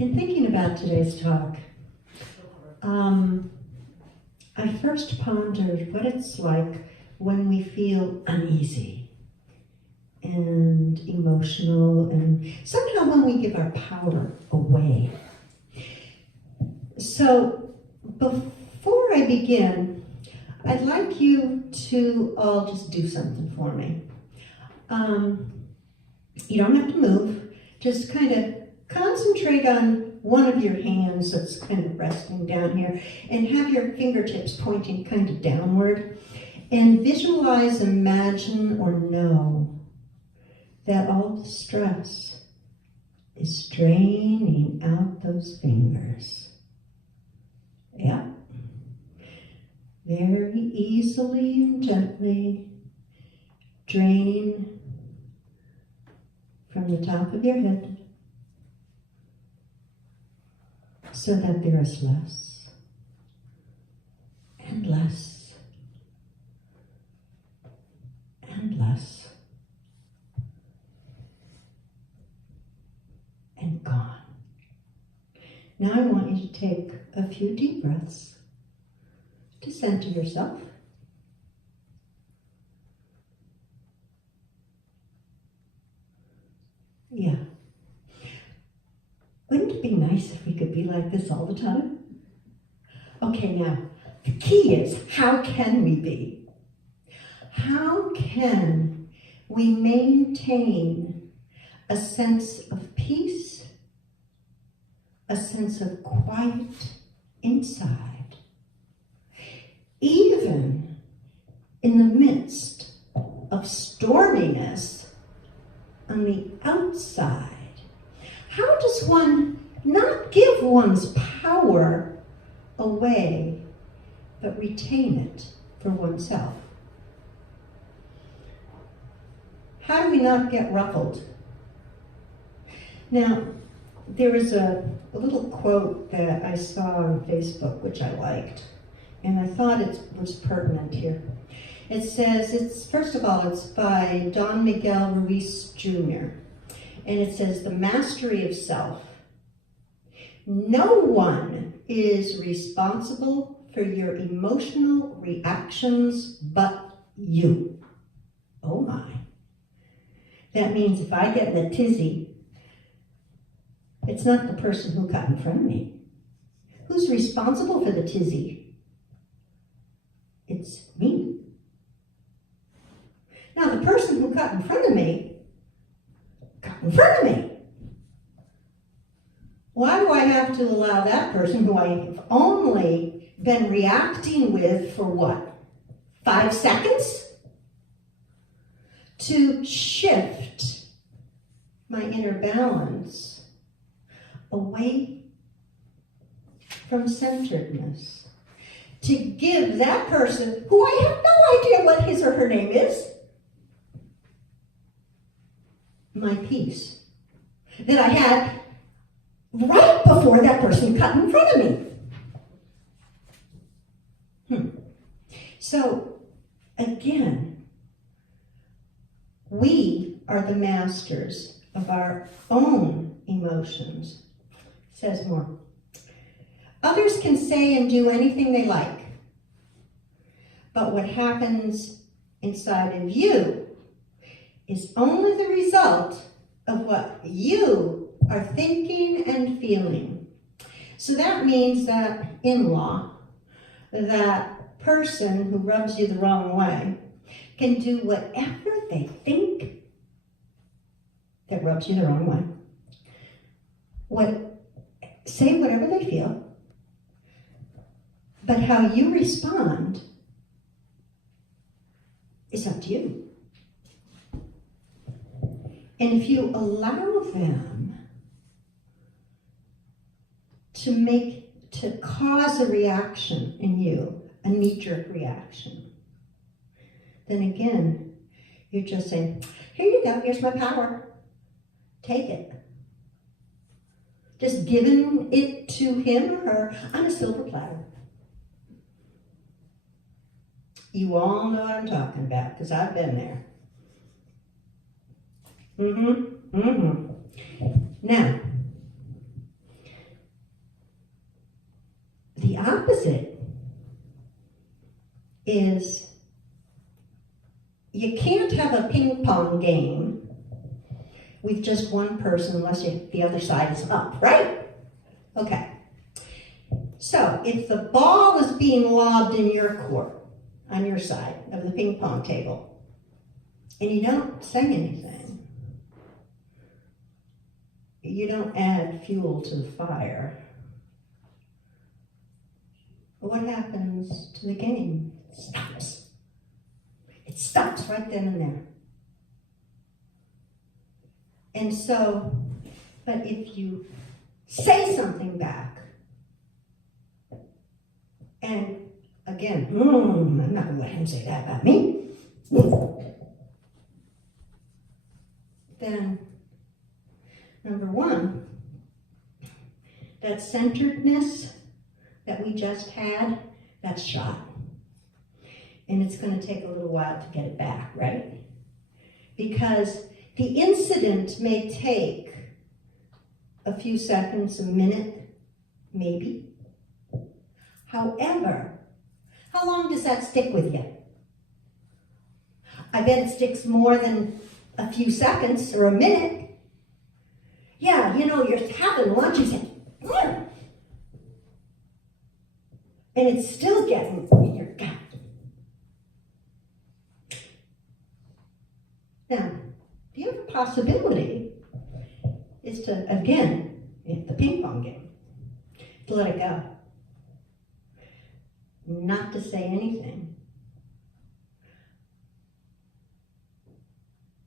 In thinking about today's talk, I first pondered what it's like when we feel uneasy and emotional, and somehow when we give our power away. So before I begin, I'd like you to all just do something for me. You don't have to move, just kind of concentrate on one of your hands that's kind of resting down here, and have your fingertips pointing kind of downward, and visualize, imagine, or know that all the stress is draining out those fingers. Yeah. Very easily and gently draining from the top of your head, so that there is less and less and less and gone. Now I want you to take a few deep breaths to center yourself. Yeah. Wouldn't it be nice if we could be like this all the time? Okay, now, the key is, how can we be? How can we maintain a sense of peace, a sense of quiet inside, even in the midst of storminess on the outside? How does one not give one's power away, but retain it for oneself? How do we not get ruffled? Now, there is a little quote that I saw on Facebook, which I liked, and I thought it was pertinent here. It says, first of all, it's by Don Miguel Ruiz Jr., and it says, the mastery of self. No one is responsible for your emotional reactions but you. Oh my. That means if I get in a tizzy, it's not the person who got in front of me. Who's responsible for the tizzy? It's me. Now the person who got in front of me got in front of me. Why do I have to allow that person, who I've only been reacting with for what, 5 seconds, to shift my inner balance away from centeredness, to give that person, who I have no idea what his or her name is, my peace that I had right before that person cut in front of me. So, again, we are the masters of our own emotions. It says more. Others can say and do anything they like, but what happens inside of you is only the result of what you are thinking and feeling. So that means that in-law, that person who rubs you the wrong way, can do whatever they think that rubs you the wrong way. Say whatever they feel, but how you respond is up to you. And if you allow them to cause a reaction in you, a knee-jerk reaction, then again, you're just saying, here you go, here's my power. Take it. Just giving it to him or her on a silver platter. You all know what I'm talking about, because I've been there. Now, opposite is you can't have a ping pong game with just one person unless the other side is up, right? Okay. So if the ball is being lobbed in your court, on your side of the ping pong table, and you don't say anything, you don't add fuel to the fire, what happens to the game? It stops. It stops right then and there. And so, but if you say something back, and again, I'm not going to let him say that about me, then, number one, that centeredness that we just had, that's shot. And it's going to take a little while to get it back, right? Because the incident may take a few seconds, a minute, maybe. However, how long does that stick with you? I bet it sticks more than a few seconds or a minute. Yeah, you know, you're having lunch, you say, and it's still getting in your gut. Now, the other possibility is to, again, in the ping pong game, to let it go. Not to say anything.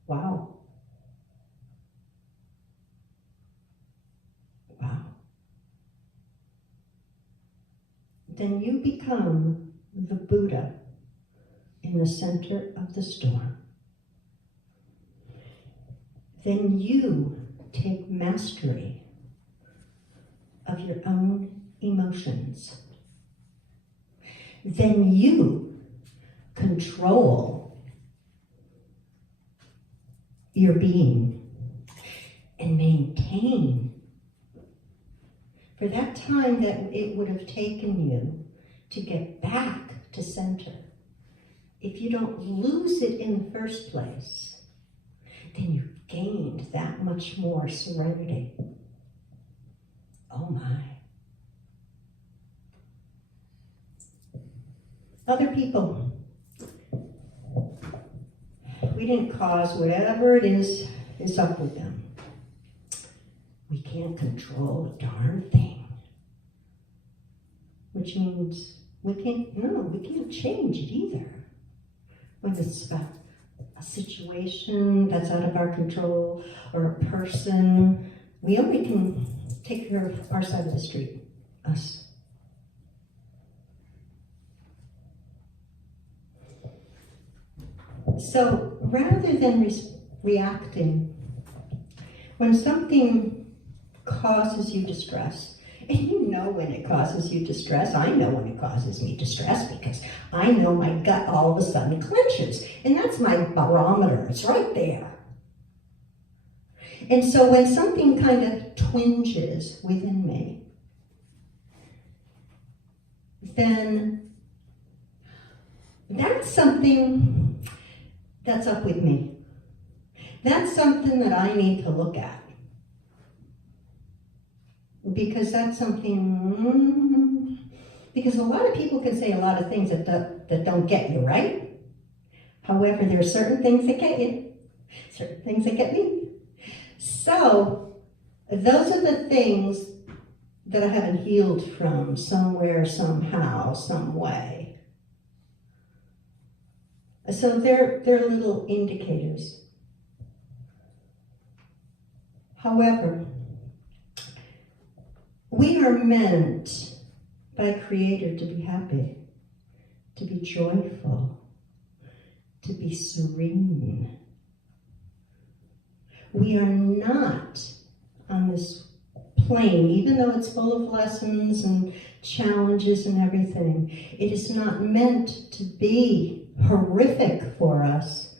Wow. Wow. Then you become the Buddha in the center of the storm. Then you take mastery of your own emotions. Then you control your being and maintain for that time that it would have taken you to get back to center. If you don't lose it in the first place, then you've gained that much more serenity. Oh my. Other people, we didn't cause whatever it is up with them. We can't control a darn thing. Which means we can't change it either. When it's about a situation that's out of our control or a person, we only can take care of our side of the street, us. So rather than reacting, when something causes you distress, and you know when it causes you distress, I know when it causes me distress because I know my gut all of a sudden clenches, and that's my barometer, it's right there. And so when something kind of twinges within me, then that's something that's up with me. That's something that I need to look at. Because that's something, because a lot of people can say a lot of things that don't get you, right? However, there are certain things that get you, certain things that get me. So, those are the things that I haven't healed from somewhere, somehow, some way. So they're little indicators. However, we are meant by Creator to be happy, to be joyful, to be serene. We are not on this plane, even though it's full of lessons and challenges and everything, it is not meant to be horrific for us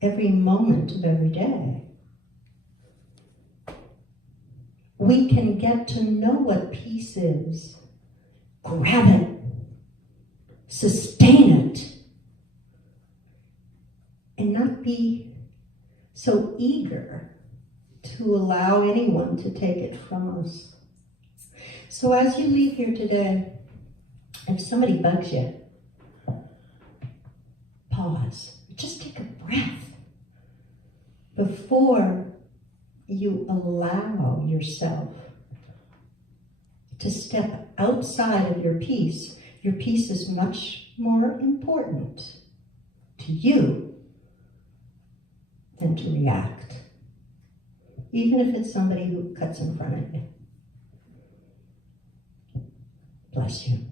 every moment of every day. We can get to know what peace is grab it, sustain it, and not be so eager to allow anyone to take it from us. So as you leave here today, if somebody bugs you, pause. Just take a breath before you allow yourself to step outside of your peace. Your peace is much more important to you than to react, even if it's somebody who cuts in front of you. Bless you.